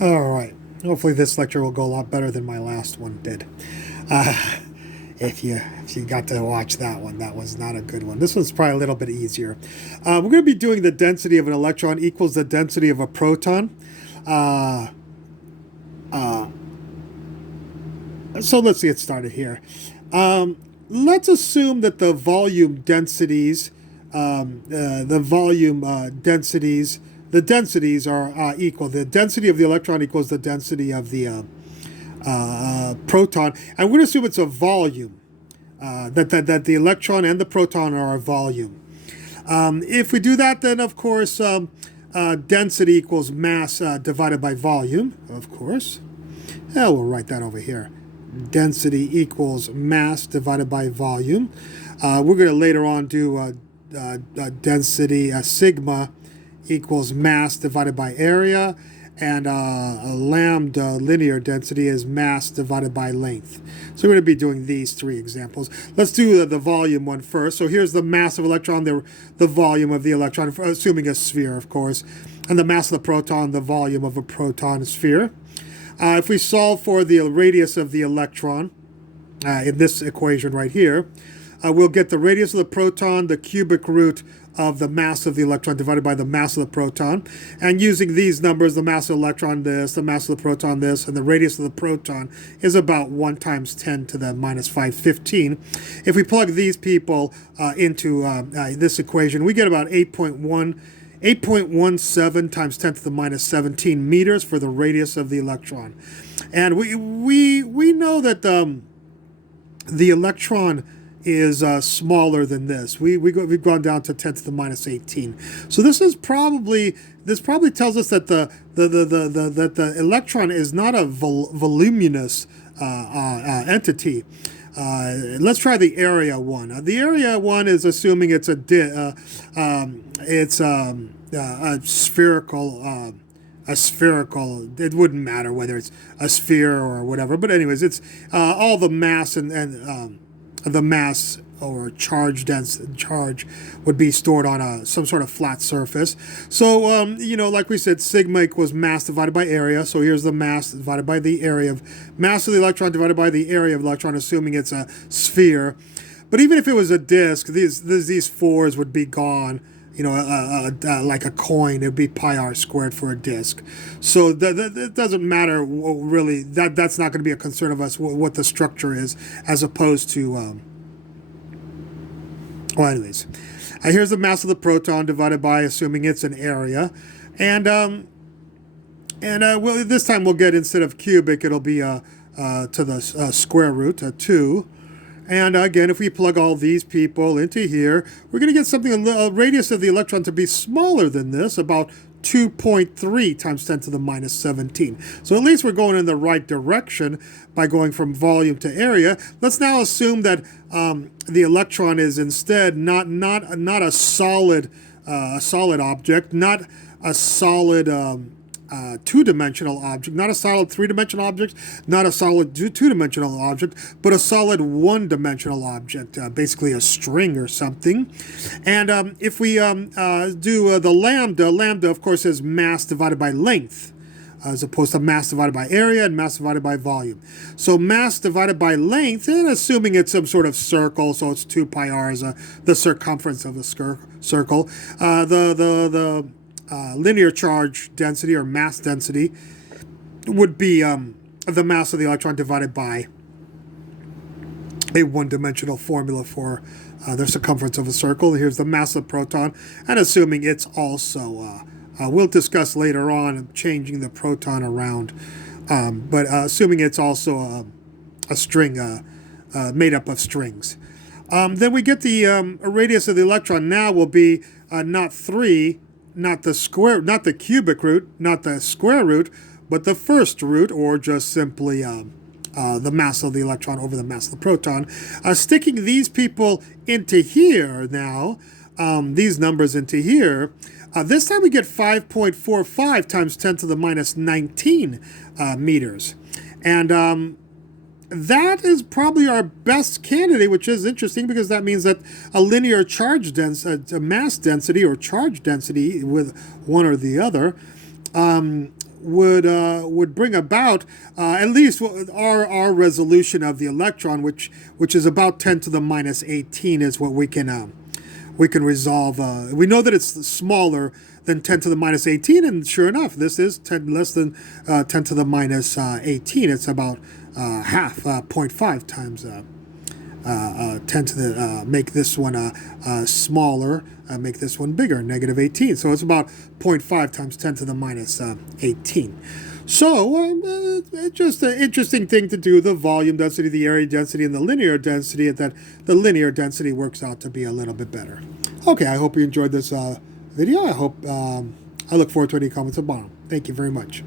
All right. Hopefully this lecture will go a lot better than my last one did. Uh, if you got to watch that one, that was not a good one. This one's probably a little bit easier. We're going to be doing the density of an electron equals the density of a proton. Uh, uh, so let's get started here. Let's assume that the volume densities, the densities are equal. The density of the electron equals the density of the proton, and we're going to assume it's a volume. That the electron and the proton are a volume. If we do that, then of course density equals mass divided by volume. Of course, we'll write that over here. Density equals mass divided by volume. We're going to later on do density sigma equals mass divided by area, and a lambda linear density is mass divided by length. So we're going to be doing these three examples. Let's do the volume one first. So here's the mass of electron, the volume of the electron, assuming a sphere, of course, and the mass of the proton, the volume of a proton sphere. If we solve for the radius of the electron in this equation right here, we'll get the radius of the proton, the cubic root of the mass of the electron divided by the mass of the proton. And using these numbers, the mass of the electron this, the mass of the proton this, and the radius of the proton is about 1 times 10 to the minus 515. If we plug these people into this equation, we get about 8.17 times 10 to the minus 17 meters for the radius of the electron. And we know that the electron is smaller than this. We've gone down to 10 to the minus 18. So this probably tells us that the electron is not a voluminous entity. Let's try the area one. The area one is assuming it's a spherical. A spherical. It wouldn't matter whether it's a sphere or whatever. But anyways, it's all the mass and the mass or charge would be stored on some sort of flat surface. So like we said, sigma equals mass divided by area. So here's the mass divided by the area of mass of the electron divided by the area of the electron, assuming it's a sphere. But even if it was a disk, these fours would be gone. Like a coin, it'd be pi r squared for a disk. So that doesn't matter really. That's not going to be a concern of us what the structure is, as opposed to. Well, anyways, here's the mass of the proton divided by, assuming it's an area, and well, this time we'll get, instead of cubic, it'll be to the square root 2. And again, if we plug all these people into here, we're going to get something, a radius of the electron to be smaller than this, about 2.3 times 10 to the minus 17. So at least we're going in the right direction by going from volume to area. Let's now assume that the electron is instead not a solid object, not a solid two-dimensional object, not a solid three-dimensional object, not a solid two-dimensional object, but a solid one-dimensional object, basically a string or something. And if we do the lambda of course is mass divided by length, as opposed to mass divided by area and mass divided by volume. So mass divided by length, and assuming it's some sort of circle, so it's 2 pi r is the circumference of the circle. The linear charge density or mass density would be the mass of the electron divided by a one-dimensional formula for the circumference of a circle. Here's the mass of the proton, and assuming it's also, we'll discuss later on changing the proton around, but assuming it's also a string made up of strings. Then we get the radius of the electron now will be not 3, not the cubic root, not the square root, but the first root, or just simply the mass of the electron over the mass of the proton. Sticking these people into here now, these numbers into here, this time we get 5.45 times 10 to the minus 19 meters. And that is probably our best candidate, which is interesting because that means that a linear charge density, mass density or charge density with one or the other, would bring about at least our resolution of the electron, which is about 10 to the minus 18, is what we can resolve. We know that it's smaller than 10 to the minus 18, and sure enough, this is less than 10 to the minus 18. It's about half, 0.5 times 10 to the, make this one smaller, make this one bigger, negative 18. So it's about 0.5 times 10 to the minus 18. So it's just an interesting thing to do, the volume density, the area density, and the linear density, that the linear density works out to be a little bit better. Okay, I hope you enjoyed this video. I look forward to any comments at the bottom. Thank you very much.